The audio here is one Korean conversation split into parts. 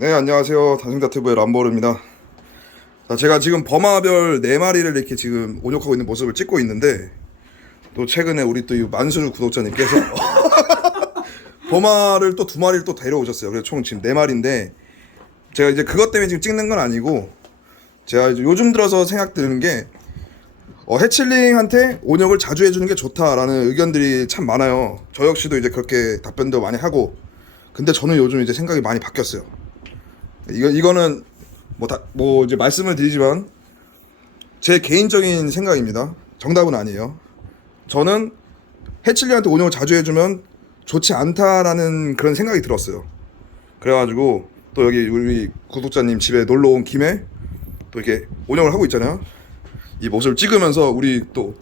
네, 안녕하세요. 단생다트브의 람보르입니다. 자, 제가 지금 버마별 4마리를 이렇게 지금 온역하고 있는 모습을 찍고 있는데, 또 최근에 우리 또 이 만수르 구독자님께서 버마를 또 2마리를 또 데려오셨어요. 그래서 총 지금 4마리인데, 제가 이제 그것 때문에 지금 찍는 건 아니고, 제가 이제 요즘 들어서 생각 드는 게, 해칠링한테 온역을 자주 해주는 게 좋다라는 의견들이 참 많아요. 저 역시도 이제 그렇게 답변도 많이 하고, 근데 저는 요즘 이제 생각이 많이 바뀌었어요. 이거는 뭐 이제 말씀을 드리지만 제 개인적인 생각입니다. 정답은 아니에요. 저는 해칠리한테 온역을 자주 해주면 좋지 않다라는 그런 생각이 들었어요. 그래가지고 또 여기 우리 구독자님 집에 놀러 온 김에 또 이렇게 온역을 하고 있잖아요. 이 모습을 찍으면서 우리 또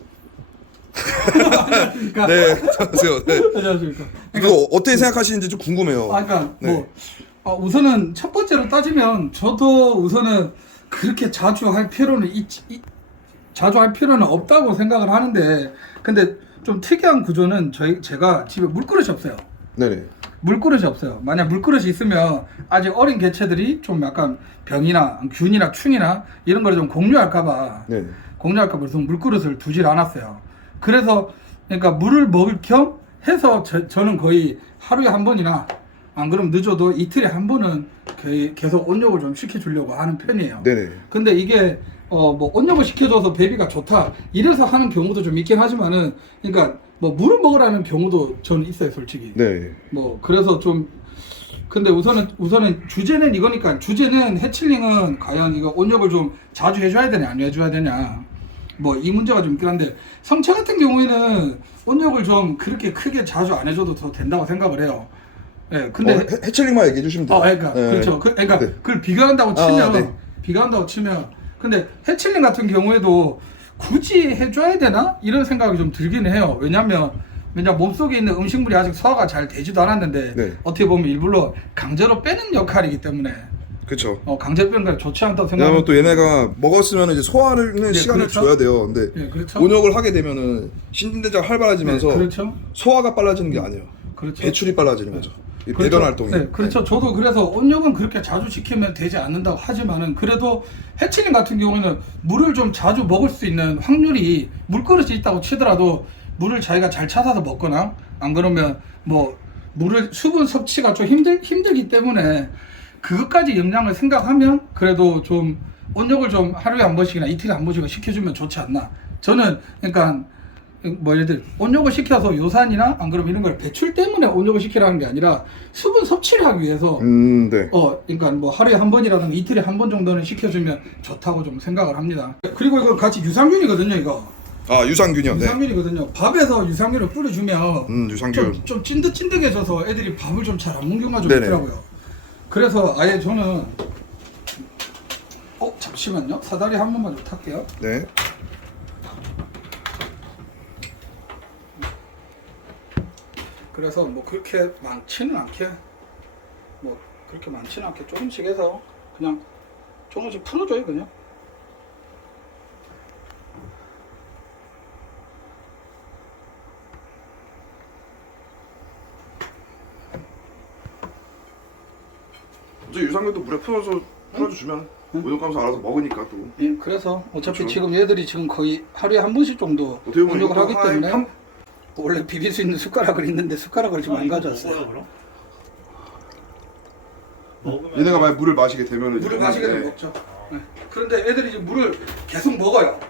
안녕하십니까? 네, 안녕하세요. 네. 안녕하십니까? 이거 어떻게 생각하시는지 좀 궁금해요. 그러니까 네. 우선은 첫 번째로 따지면 저도 우선은 그렇게 자주 할 필요는 없다고 생각을 하는데, 근데 좀 특이한 구조는 제가 집에 물그릇이 없어요. 네네. 물그릇이 없어요. 만약 물그릇이 있으면 아직 어린 개체들이 좀 약간 병이나 균이나 충이나 이런 걸 좀 공유할까봐 네. 그래서 물그릇을 두질 않았어요. 그래서 그러니까 물을 먹을 겸 해서 저는 거의 하루에 한 번이나, 안 그러면 늦어도 이틀에 한 번은 거의 계속 온욕을 좀 시켜주려고 하는 편이에요. 네네. 근데 이게 뭐 온욕을 시켜줘서 베비가 좋다 이래서 하는 경우도 좀 있긴 하지만은, 그러니까 뭐 물을 먹으라는 경우도 저는 있어요, 솔직히. 네. 뭐 그래서 좀, 근데 우선은 주제는 이거니까, 주제는 해칠링은 과연 이거 온욕을 좀 자주 해줘야 되냐 안 해줘야 되냐, 뭐 이 문제가 좀 있긴 한데, 성체 같은 경우에는 온욕을 좀 그렇게 크게 자주 안 해줘도 더 된다고 생각을 해요. 예, 근데 해칠링만 얘기해 주시면 돼요. 그러니까 네. 그렇죠. 그러니까 네. 그걸 비교한다고 치면, 네. 근데 해칠링 같은 경우에도 굳이 해줘야 되나 이런 생각이 좀 들기는 해요. 왜냐면 몸속에 있는 음식물이 아직 소화가 잘 되지도 않았는데, 네. 어떻게 보면 일부러 강제로 빼는 역할이기 때문에 그렇죠. 강제 빼는 게 좋지 않다고 왜냐면 생각합니다. 또 얘네가 먹었으면 이제 소화를 네, 시간을 그렇죠. 줘야 돼요. 근데 네, 그렇죠. 온역을 하게 되면은 신진대사가 활발해지면서 네, 그렇죠. 소화가 빨라지는 게 아니에요. 그렇죠. 배출이 빨라지는 거죠. 이 그렇죠. 배변 활동이. 네, 그렇죠. 저도 그래서 온역은 그렇게 자주 시키면 되지 않는다고 하지만은, 그래도 해칠링 같은 경우에는 물을 좀 자주 먹을 수 있는 확률이, 물그릇이 있다고 치더라도 물을 자기가 잘 찾아서 먹거나, 안 그러면 뭐 물을 수분 섭취가 좀 힘들기 때문에, 그것까지 영향을 생각하면 그래도 좀 온역을 좀 하루에 한 번씩이나 이틀에 한 번씩은 시켜주면 좋지 않나. 저는 그러니까 뭐 예를 들어 온욕을 시켜서 요산이나 안 그러면 이런 걸 배출 때문에 온욕을 시키라는 게 아니라 수분 섭취를 하기 위해서 네. 그러니까 뭐 하루에 한 번이라든가 이틀에 한 번 정도는 시켜주면 좋다고 좀 생각을 합니다. 그리고 이거 같이 유산균이거든요, 이거. 아, 유산균이요. 네. 유산균이거든요. 밥에서 유산균을 뿌려주면 유산균. 좀 찐득찐득해져서 애들이 밥을 좀 잘 안 먹는 경우가 좀 네네. 있더라고요. 그래서 아예 저는 잠시만요. 사다리 한 번만 좀 탈게요. 네. 그래서 뭐 그렇게 많지는 않게 조금씩 해서 그냥 조금씩 풀어줘요, 그냥. 어차피 유산균도 물에 풀어주면 온역하면서 알아서 먹으니까 또. 예, 그래서 어차피 그렇죠. 지금 얘들이 지금 거의 하루에 한 번씩 정도 어떻게 보면 온욕을 하기 이것도 때문에, 원래 비빌 수 있는 숟가락을 있는데 숟가락을 지금 안 가져왔어요. 얘네가 만약 물을 마시게 되면 물을 마시게 되면 먹죠. 네. 그런데 애들이 지금 물을 계속 먹어요.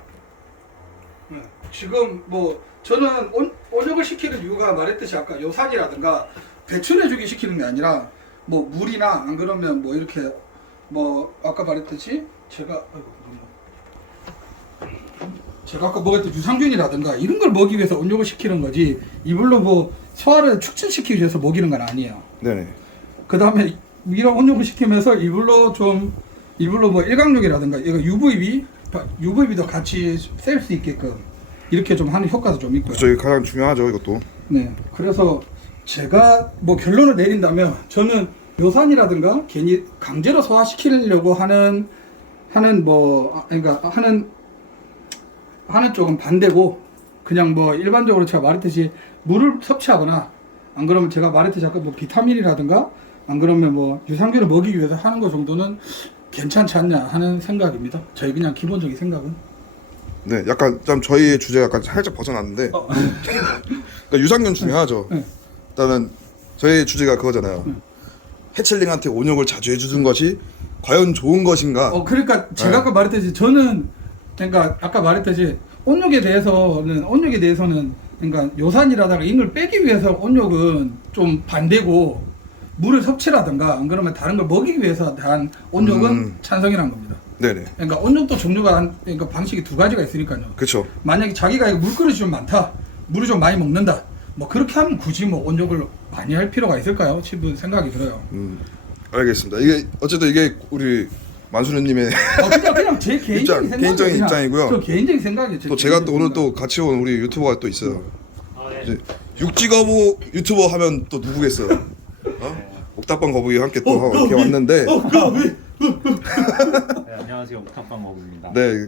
네. 지금 뭐 저는 온욕을 시키는 이유가, 말했듯이 아까 요산이라든가 배출해주기 시키는 게 아니라, 뭐 물이나 안 그러면 뭐 이렇게 뭐 아까 말했듯이 제가 아까 먹었던 유산균이라든가 이런 걸 먹이기 위해서 온욕을 시키는 거지, 이불로 뭐 소화를 촉진시키기 위해서 먹이는 건 아니에요. 네네. 그 다음에 이런 온욕을 시키면서 일부러 뭐 일광욕이라든가 이거 UVB도 같이 쐴 수 있게끔 이렇게 좀 하는 효과도 좀 있고요. 그렇죠. 이게 가장 중요하죠, 이것도. 네, 그래서 제가 뭐 결론을 내린다면, 저는 요산이라든가 괜히 강제로 소화시키려고 하는 쪽은 반대고, 그냥 뭐 일반적으로 제가 말했듯이 물을 섭취하거나, 안 그러면 제가 말했듯이 아까 뭐 비타민이라든가 안 그러면 뭐 유산균을 먹이기 위해서 하는 거 정도는 괜찮지 않냐 하는 생각입니다. 저희 그냥 기본적인 생각은. 네, 약간 좀 저희의 주제가 약간 살짝 벗어났는데 그러니까 유산균 중요하죠. 네. 일단은 저희 주제가 그거잖아요. 해칠링한테 온욕을 자주 해주는 것이 과연 좋은 것인가? 그러니까 제가 아까 말했듯이 저는 그러니까 아까 말했듯이 온욕에 대해서는 그러니까 요산이라다가 인을 빼기 위해서 온욕은 좀 반대고 물을 섭취라든가 안 그러면 다른 걸 먹이기 위해서 한 온욕은 찬성이란 겁니다. 네네. 그러니까 온욕도 종류가 그러니까 방식이 두 가지가 있으니까요. 그렇죠. 만약에 자기가 이거 물그릇이 좀 많다, 물을 좀 많이 먹는다, 뭐 그렇게 하면 굳이 뭐 온욕을 많이 할 필요가 있을까요? 싶은 생각이 들어요. 알겠습니다. 이게 어쨌든 이게 우리 만수르님의 그냥 제 개인적인 생각이 개인적인 입장이고요. 저 개인적인 생각이 또 제가 또 오늘 또 같이 온 우리 유튜버가 또 있어요. 네. 이제 육지거북 유튜버 하면 또 누구겠어요? 옥탑방 거북이 함께 또 이렇게 왔는데. 네, 안녕하세요. 옥탑방 거북입니다. 네.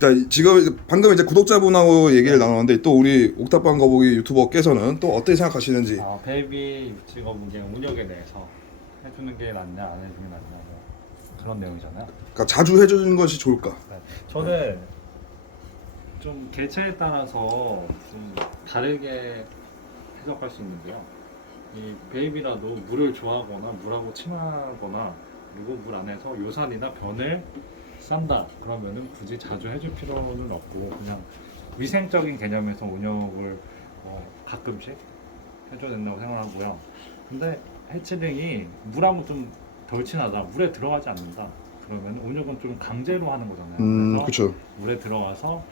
자, 지금 방금 이제 구독자분하고 얘기를 나눴는데 또 우리 옥탑방 거북이 유튜버께서는 또 어떻게 생각하시는지. 베이비 육지거북의 운역에 대해서 해주는 게 낫냐 안 해주는 게 낫냐 뭐 그런 내용이잖아요. 그러니까 자주 해주는 것이 좋을까? 네. 저는 좀 개체에 따라서 좀 다르게 해석할 수 있는데요. 이 베이비라도 물을 좋아하거나 물하고 친하거나 그리고 물 안에서 요산이나 변을 싼다 그러면은 굳이 자주 해줄 필요는 없고 그냥 위생적인 개념에서 운영을 가끔씩 해줘야 된다고 생각하고요. 근데 해치링이 물하고 좀 덜 친하다, 물에 들어가지 않는다 그러면 운영은 좀 강제로 하는 거잖아요. 그래서 그렇죠. 물에 들어가서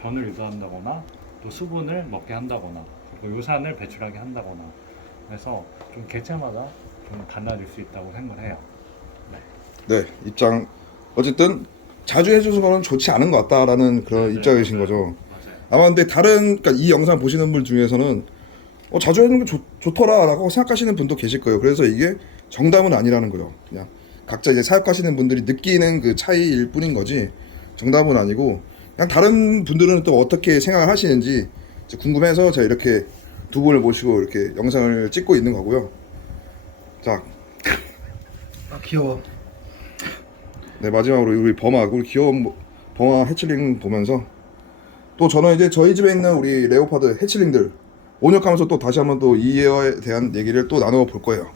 변을 유도한다거나 또 수분을 먹게 한다거나 그리고 요산을 배출하게 한다거나 그래서 좀 개체마다 좀 달라질 수 있다고 생각을 해요. 네, 입장 어쨌든 자주 해주는 거는 좋지 않은 것 같다라는 그런 네, 입장이신 맞아요. 거죠. 맞아요. 아마 근데 그러니까 이 영상 보시는 분 중에서는 자주 해주는 게 좋더라라고 생각하시는 분도 계실 거예요. 그래서 이게 정답은 아니라는 거예요. 그냥 각자 이제 사육하시는 분들이 느끼는 그 차이일 뿐인 거지 정답은 아니고 그냥 다른 분들은 또 어떻게 생각을 하시는지 이제 궁금해서 제가 이렇게 두 분을 모시고 이렇게 영상을 찍고 있는 거고요. 자, 귀여워. 네 마지막으로 우리 우리 귀여운 범아 해칠링 보면서 또 저는 이제 저희 집에 있는 우리 레오파드 해칠링들 온역하면서 또 다시 한번 또 이에 대한 얘기를 또 나눠 볼 거예요.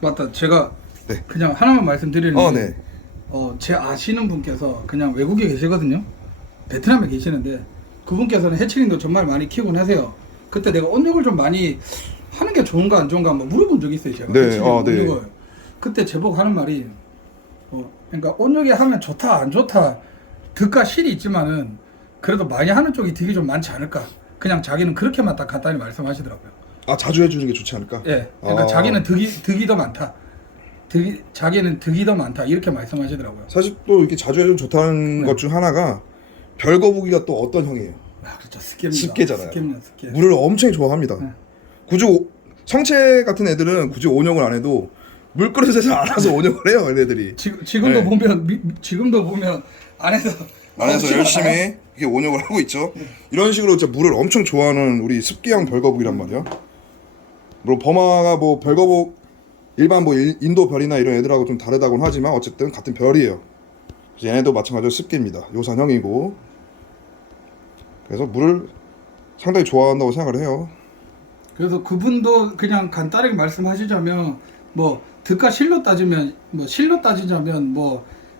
맞다. 제가 네. 그냥 하나만 말씀드리는데 네. 제 아시는 분께서 그냥 외국에 계시거든요. 베트남에 계시는데 그분께서는 해치링도 정말 많이 키우곤 하세요. 그때 내가 온욕을 좀 많이 하는 게 좋은가 안 좋은가 한번 물어본 적이 있어요. 제가 네, 해치링 네. 온욕을. 그때 제보고 하는 말이 그러니까 온욕이 하면 좋다 안 좋다 득과 실이 있지만은 그래도 많이 하는 쪽이 득이 좀 많지 않을까. 그냥 자기는 그렇게만 딱 간단히 말씀하시더라고요. 자주 해주는 게 좋지 않을까? 예. 그러니까 자기는 득이 더 많다. 자기는 득이 더 많다. 이렇게 말씀하시더라고요. 사실 또 이렇게 자주 해주면 좋다는 것 중 하나가 별거북이가 또 어떤 형이에요? 그렇죠. 습개입니다. 습개잖아요. 습개. 물을 엄청 좋아합니다. 네. 굳이 성체 같은 애들은 굳이 온역을 안 해도 물그릇에서 알아서 온역을 해요, 얘네들이. 지금도 네. 보면 지금도 보면 안에서 열심히 이게 온역을 하고 있죠. 이런 식으로 진짜 물을 엄청 좋아하는 우리 습기형 별거북이란 말이야. 물론 범아가 뭐 별거북 일반 뭐 인도 별이나 이런 애들하고 좀 다르다고는 하지만 어쨌든 같은 별이에요. 그래서 얘네도 마찬가지로 습기입니다. 요산형이고 그래서 물을 상당히 좋아한다고 생각을 해요. 그래서 그분도 그냥 간단하게 말씀하시자면 뭐 득과 실로 따지자면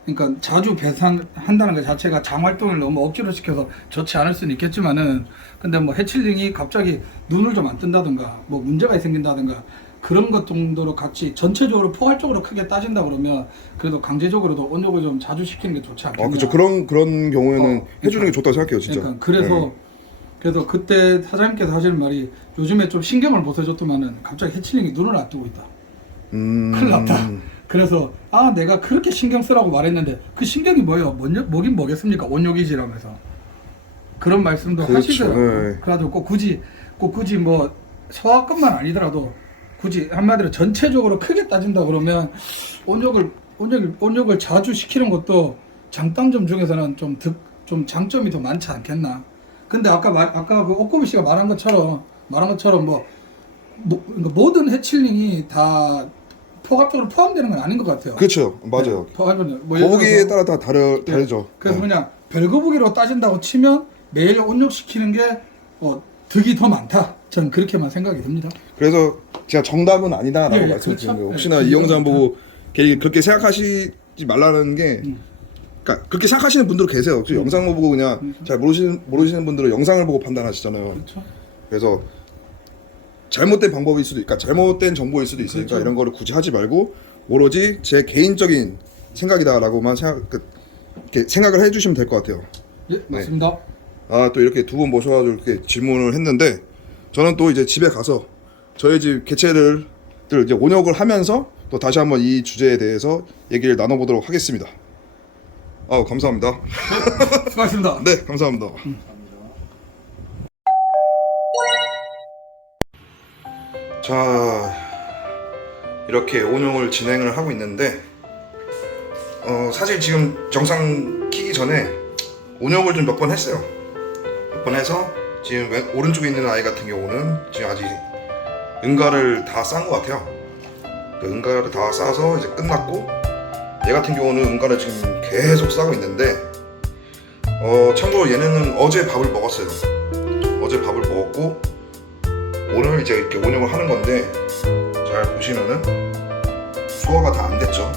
그러니까 자주 배산한다는 것 자체가 장 활동을 너무 억지로 시켜서 좋지 않을 수는 있겠지만은 근데 뭐 해칠링이 갑자기 눈을 좀 안 뜬다든가 뭐 문제가 생긴다든가 그런 것 정도로 같이 전체적으로 포괄적으로 크게 따진다 그러면 그래도 강제적으로도 온욕을 좀 자주 시키는 게 좋지 않겠냐. 그렇죠. 그런 경우에는 해주는 게 그러니까, 좋다고 생각해요, 진짜. 그러니까 그래서 그래서 그때 사장님께서 하시는 말이 요즘에 좀 신경을 못 써줬더만은 갑자기 해칠링이 눈을 안 뜨고 있다. 큰일 났다. 그래서 내가 그렇게 신경 쓰라고 말했는데 그 신경이 뭐예요? 뭐긴 뭐겠습니까? 온욕이지라면서 그런 말씀도 그렇죠. 하시더라고요. 네. 그래가지고 꼭 굳이 뭐 소화것만 아니더라도 굳이 한마디로 전체적으로 크게 따진다 그러면 온욕을 자주 시키는 것도 장단점 중에서는 좀 장점이 더 많지 않겠나. 근데 아까 그 옥구비 씨가 말한 것처럼 뭐 그러니까 모든 해칠링이 다 포괄적으로 포함되는 건 아닌 것 같아요. 그렇죠, 맞아요. 포함하면 뭐 예를 거북이에 들어서- 따라 다 다르죠. 그래서 네. 그냥 별거북이로 따진다고 치면 매일 온육시키는 게 득이 더 많다. 저는 그렇게만 생각이 듭니다. 그래서 제가 정답은 아니다라고 네, 말씀드린 그렇죠. 거예요. 혹시나 네, 이 영상 그렇죠. 보고 그렇게 생각하시지 말라는 게, 그러니까 그렇게 생각하시는 분들도 계세요. 혹시 영상만 보고 그냥 잘 모르시는 분들은 영상을 보고 판단하시잖아요. 그렇죠. 그래서 잘못된 방법일 수도, 그러니까 잘못된 정보일 수도 있으니까 그렇죠. 이런 거를 굳이 하지 말고 오로지 제 개인적인 생각이다라고만 이렇게 생각을 해주시면 될 것 같아요. 예, 맞습니다. 아, 또 이렇게 두 분 모셔가지고 이렇게 질문을 했는데, 저는 또 이제 집에 가서 저희 집 개체들 이제 온역을 하면서 또 다시 한번 이 주제에 대해서 얘기를 나눠보도록 하겠습니다. 아, 감사합니다. 수고하셨습니다. 네, 감사합니다. 자, 이렇게 온역을 진행을 하고 있는데, 사실 지금 영상 키기 전에 온역을 좀 몇 번 했어요. 몇 번 해서 지금 오른쪽에 있는 아이 같은 경우는 지금 아직 응가를 다 싼 것 같아요. 그 응가를 다 싸서 이제 끝났고, 얘 같은 경우는 응가를 지금 계속 싸고 있는데, 참고로 얘네는 어제 밥을 먹었어요. 어제 밥을 먹었고 오늘 이제 이렇게 온역을 하는 건데, 잘 보시면은 소화가 다 안 됐죠.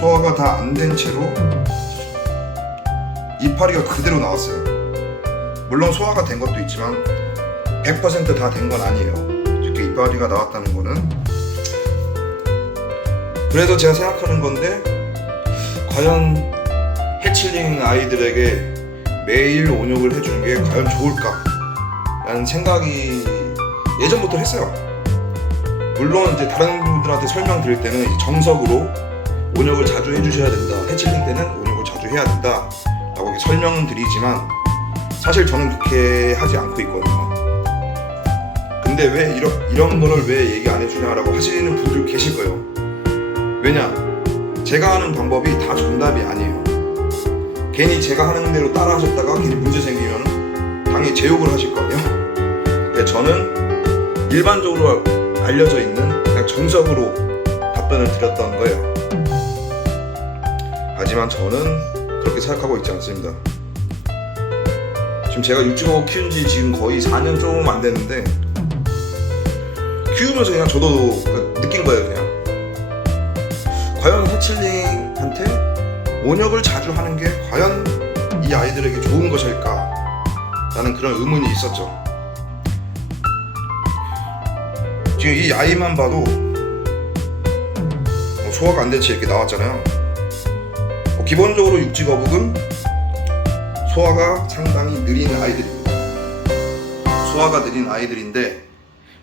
소화가 다 안 된 채로 이파리가 그대로 나왔어요. 물론 소화가 된 것도 있지만 100% 다 된 건 아니에요. 이렇게 이파리가 나왔다는 거는. 그래서 제가 생각하는 건데, 과연 해칠링 아이들에게 매일 온역을 해주는 게 과연 좋을까 라는 생각이 예전부터 했어요. 물론 이제 다른 분들한테 설명드릴 때는 이제 정석으로 온역을 자주 해주셔야 된다, 해칠링 때는 온역을 자주 해야 된다 라고 이렇게 설명은 드리지만, 사실 저는 그렇게 하지 않고 있거든요. 근데 왜 이런 거를 왜 얘기 안 해주냐라고 하시는 분들 계실 거예요. 왜냐? 제가 하는 방법이 다 정답이 아니에요. 괜히 제가 하는 대로 따라 하셨다가 괜히 문제 생기면 당연히 제 욕을 하실 거예요. 근데 저는 일반적으로 알려져 있는 그냥 정석으로 답변을 드렸던 거예요. 하지만 저는 그렇게 생각하고 있지 않습니다. 지금 제가 육지거북 키운 지 지금 거의 4년 조금 안 됐는데, 키우면서 그냥 저도 느낀 거예요. 그냥 과연 해칠링한테 온역을 자주 하는 게 과연 이 아이들에게 좋은 것일까 라는 그런 의문이 있었죠. 지금 이 아이만 봐도 소화가 안 된 채 이렇게 나왔잖아요. 기본적으로 육지거북은 소화가 상당히 느린 아이들입니다. 소화가 느린 아이들인데,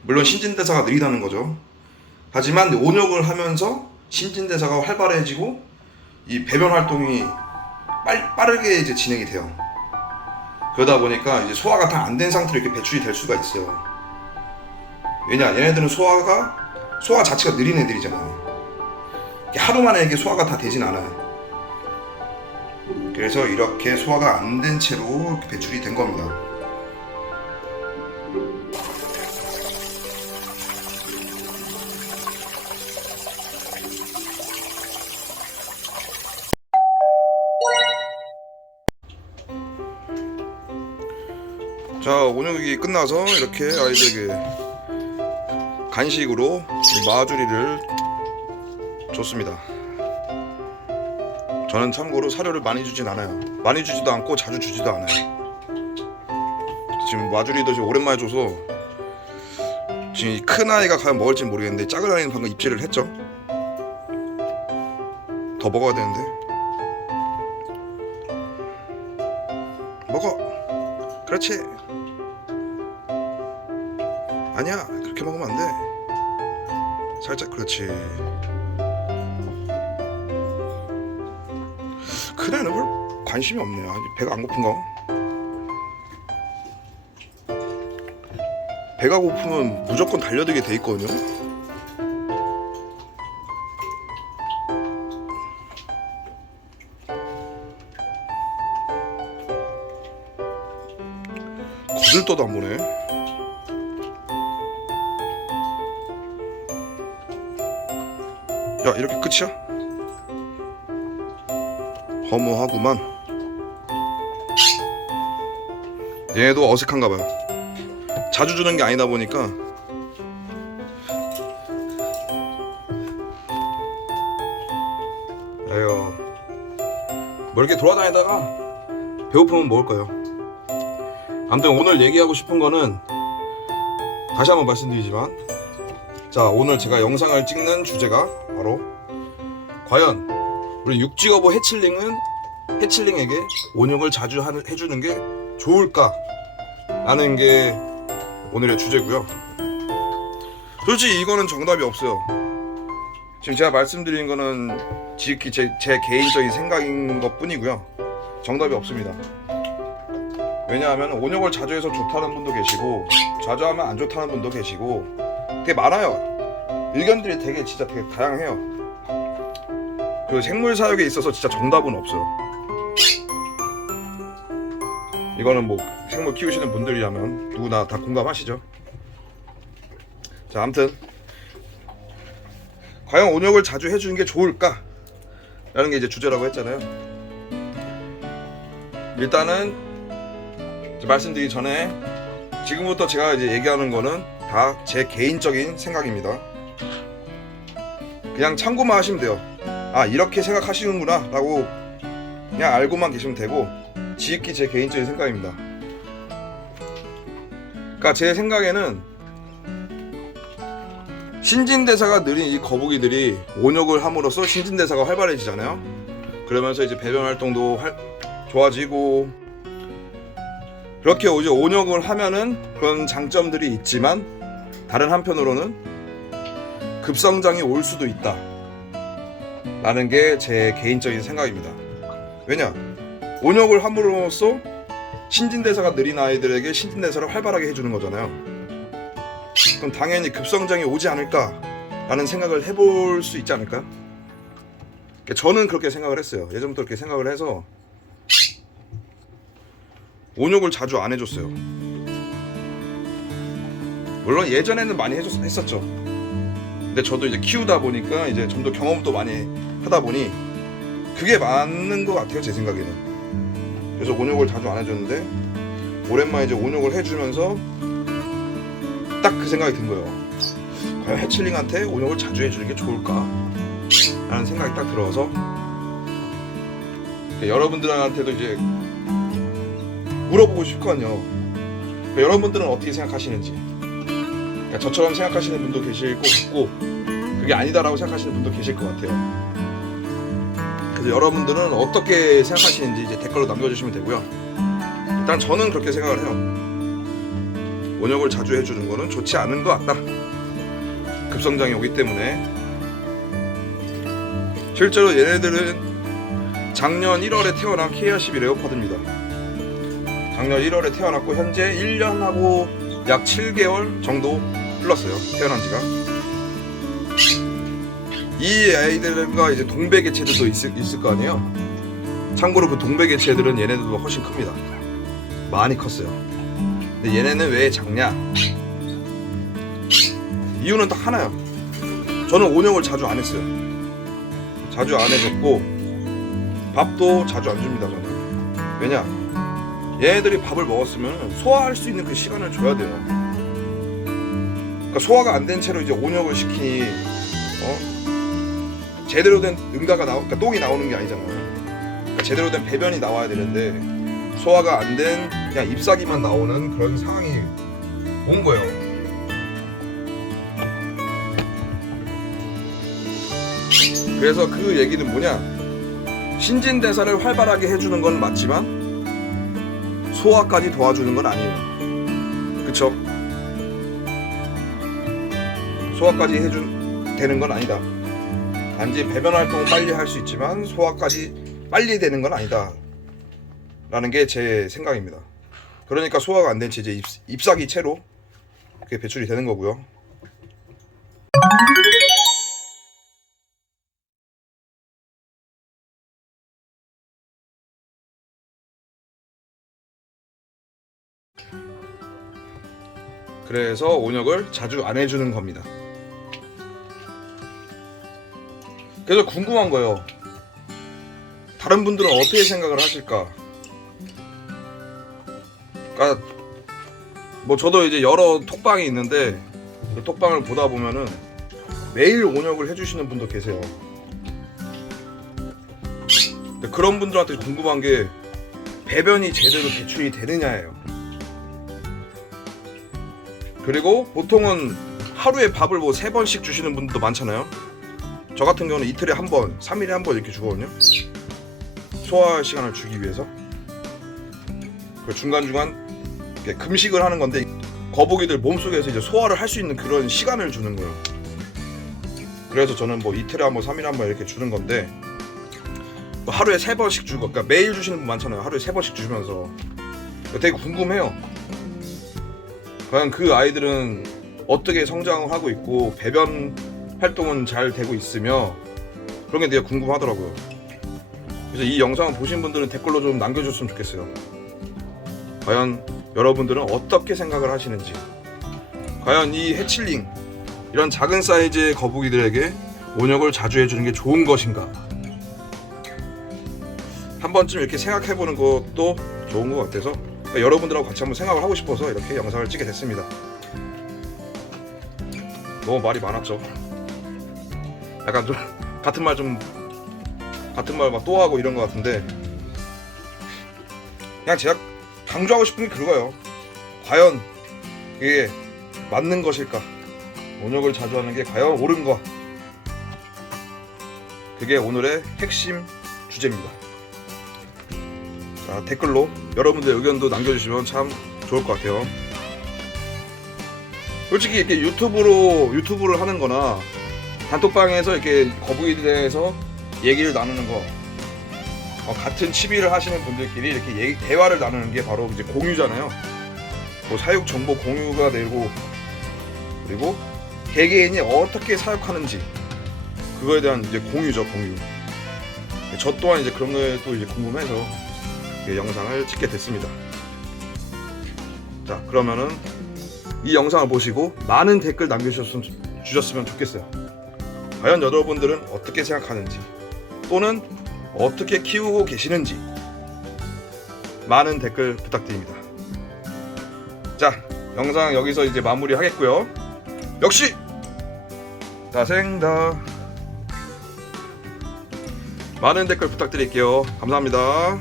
물론 신진대사가 느리다는 거죠. 하지만 온역을 하면서 신진대사가 활발해지고 이 배변 활동이 빠르게 이제 진행이 돼요. 그러다 보니까 이제 소화가 다 안 된 상태로 이렇게 배출이 될 수가 있어요. 왜냐? 얘네들은 소화 자체가 느린 애들이잖아요. 하루 만에 이게 소화가 다 되진 않아요. 그래서 이렇게 소화가 안 된 채로 이렇게 배출이 된 겁니다. 자, 온역이 끝나서 이렇게 아이들에게 간식으로 마주리를 줬습니다. 저는 참고로 사료를 많이 주진 않아요. 많이 주지도 않고 자주 주지도 않아요. 지금 마주리도 지금 오랜만에 줘서 지금 이 큰 아이가 과연 먹을지 모르겠는데, 작은 아이는 방금 입질을 했죠. 더 먹어야 되는데. 먹어. 그렇지. 아니야, 그렇게 먹으면 안 돼. 살짝. 그렇지. 큰 애는 별 관심이 없네요. 아직 배가 안 고픈가? 배가 고프면 무조건 달려들게 돼 있거든요. 거들떠도 안 보네. 야, 이렇게 끝이야? 허무하구만. 얘도 어색한가 봐요. 자주 주는 게 아니다 보니까. 에휴, 뭐 이렇게 돌아다니다가 배고프면 먹을 거예요. 아무튼 오늘 얘기하고 싶은 거는 다시 한번 말씀드리지만, 자, 오늘 제가 영상을 찍는 주제가 바로 과연 우리 육지어부 해칠링에게 온육을 자주 해주는 게 좋을까 라는 게 오늘의 주제고요. 솔직히 이거는 정답이 없어요. 지금 제가 말씀드린 거는 지극히 제 개인적인 생각인 것 뿐이고요. 정답이 없습니다. 왜냐하면 온육을 자주 해서 좋다는 분도 계시고 자주 하면 안 좋다는 분도 계시고 되게 많아요. 의견들이 되게 다양해요. 그 생물 사육에 있어서 진짜 정답은 없어요. 이거는 뭐 생물 키우시는 분들이라면 누구나 다 공감하시죠. 자, 아무튼 과연 온육을 자주 해주는 게 좋을까? 라는 게 이제 주제라고 했잖아요. 일단은 말씀드리기 전에 지금부터 제가 이제 얘기하는 거는 다 제 개인적인 생각입니다. 그냥 참고만 하시면 돼요. 아, 이렇게 생각하시는구나 라고 그냥 알고만 계시면 되고, 지극히 제 개인적인 생각입니다. 그러니까 제 생각에는 신진대사가 느린 이 거북이들이 온육을 함으로써 신진대사가 활발해지잖아요. 그러면서 이제 배변 활동도 좋아지고, 그렇게 이제 온육을 하면은 그런 장점들이 있지만 다른 한편으로는 급성장이 올 수도 있다 라는 게 제 개인적인 생각입니다. 왜냐? 온육을 함으로써 신진대사가 느린 아이들에게 신진대사를 활발하게 해주는 거잖아요. 그럼 당연히 급성장이 오지 않을까 라는 생각을 해볼 수 있지 않을까요? 저는 그렇게 생각을 했어요. 예전부터 그렇게 생각을 해서 온육을 자주 안 해줬어요. 물론 예전에는 많이 했었죠. 근데 저도 이제 키우다 보니까 이제 좀 더 경험도 많이 하다 보니 그게 맞는 것 같아요, 제 생각에는. 그래서 온육을 자주 안 해줬는데 오랜만에 이제 온육을 해주면서 딱 그 생각이 든 거예요. 과연 해칠링한테 온육을 자주 해주는 게 좋을까? 라는 생각이 딱 들어서 여러분들한테도 이제 물어보고 싶거든요. 여러분들은 어떻게 생각하시는지. 저처럼 생각하시는 분도 계실 것 같고, 그게 아니다라고 생각하시는 분도 계실 것 같아요. 그래서 여러분들은 어떻게 생각하시는지 이제 댓글로 남겨주시면 되고요. 일단 저는 그렇게 생각을 해요. 온육을 자주 해주는 거는 좋지 않은 것 같다. 급성장이 오기 때문에. 실제로 얘네들은 작년 1월에 태어난 KR12 레오파드입니다. 작년 1월에 태어났고 현재 1년하고 약 7개월 정도 흘렀어요. 태어난 지가. 이 아이들과 이제 동배 개체들도 있을 거 아니에요. 참고로 그 동배 개체들은 얘네들도 훨씬 큽니다. 많이 컸어요. 근데 얘네는 왜 작냐? 이유는 딱 하나요. 저는 온육을 자주 안 했어요. 자주 안 해줬고 밥도 자주 안 줍니다. 저는. 왜냐? 얘네들이 밥을 먹었으면 소화할 수 있는 그 시간을 줘야 돼요. 그러니까 소화가 안 된 채로 이제 온육을 시키니 제대로 된 응가가 그러니까 똥이 나오는 게 아니잖아요. 그러니까 제대로 된 배변이 나와야 되는데 소화가 안 된 그냥 잎사귀만 나오는 그런 상황이 온 거예요. 그래서 그 얘기는 뭐냐? 신진대사를 활발하게 해주는 건 맞지만 소화까지 도와주는 건 아니에요. 그쵸? 소화까지 되는 건 아니다. 단지 배변 활동은 빨리 할 수 있지만 소화까지 빨리 되는 건 아니다 라는 게 제 생각입니다. 그러니까 소화가 안 된 채 이제 잎사귀 채로 그게 배출이 되는 거고요. 그래서 온육을 자주 안 해주는 겁니다. 그래서 궁금한 거예요. 다른 분들은 어떻게 생각을 하실까? 그러니까 뭐 저도 이제 여러 톡방이 있는데 그 톡방을 보다 보면은 매일 온역을 해주시는 분도 계세요. 근데 그런 분들한테 궁금한 게 배변이 제대로 배출이 되느냐예요. 그리고 보통은 하루에 밥을 뭐 3번씩 주시는 분들도 많잖아요. 저 같은 경우는 이틀에 한 번, 3일에 한 번 이렇게 주거든요. 소화 시간을 주기 위해서. 그리고 중간중간 이렇게 금식을 하는 건데 거북이들 몸속에서 이제 소화를 할 수 있는 그런 시간을 주는 거예요. 그래서 저는 뭐 이틀에 한 번, 3일에 한 번 이렇게 주는 건데 뭐 하루에 3번씩 주고, 그러니까 매일 주시는 분 많잖아요. 하루에 3번씩 주시면서 되게 궁금해요. 과연 그 아이들은 어떻게 성장을 하고 있고 배변 활동은 잘 되고 있으며 그런 게 되게 궁금하더라고요. 그래서 이 영상을 보신 분들은 댓글로 좀 남겨줬으면 좋겠어요. 과연 여러분들은 어떻게 생각을 하시는지, 과연 이 해칠링, 이런 작은 사이즈의 거북이들에게 온역을 자주 해주는 게 좋은 것인가, 한 번쯤 이렇게 생각해보는 것도 좋은 것 같아서 그러니까 여러분들하고 같이 한번 생각을 하고 싶어서 이렇게 영상을 찍게 됐습니다. 너무 말이 많았죠. 약간 좀 같은 말 막 또 하고 이런 것 같은데, 그냥 제가 강조하고 싶은 게 그거예요. 과연 이게 맞는 것일까? 온역을 자주 하는 게 과연 옳은가? 그게 오늘의 핵심 주제입니다. 자, 댓글로 여러분들 의견도 남겨주시면 참 좋을 것 같아요. 솔직히 이렇게 유튜브를 하는 거나 단톡방에서 이렇게 거북이에 대해서 얘기를 나누는 거, 같은 취미를 하시는 분들끼리 이렇게 대화를 나누는 게 바로 이제 공유잖아요. 뭐 사육 정보 공유가 되고, 그리고 개개인이 어떻게 사육하는지 그거에 대한 이제 공유죠, 공유. 저 또한 이제 그런 거에 또 이제 궁금해서 영상을 찍게 됐습니다. 자, 그러면은 이 영상을 보시고 많은 댓글 남겨주셨으면 좋겠어요. 과연 여러분들은 어떻게 생각하는지, 또는 어떻게 키우고 계시는지 많은 댓글 부탁드립니다. 자, 영상 여기서 이제 마무리 하겠고요. 역시 다생다 많은 댓글 부탁드릴게요. 감사합니다.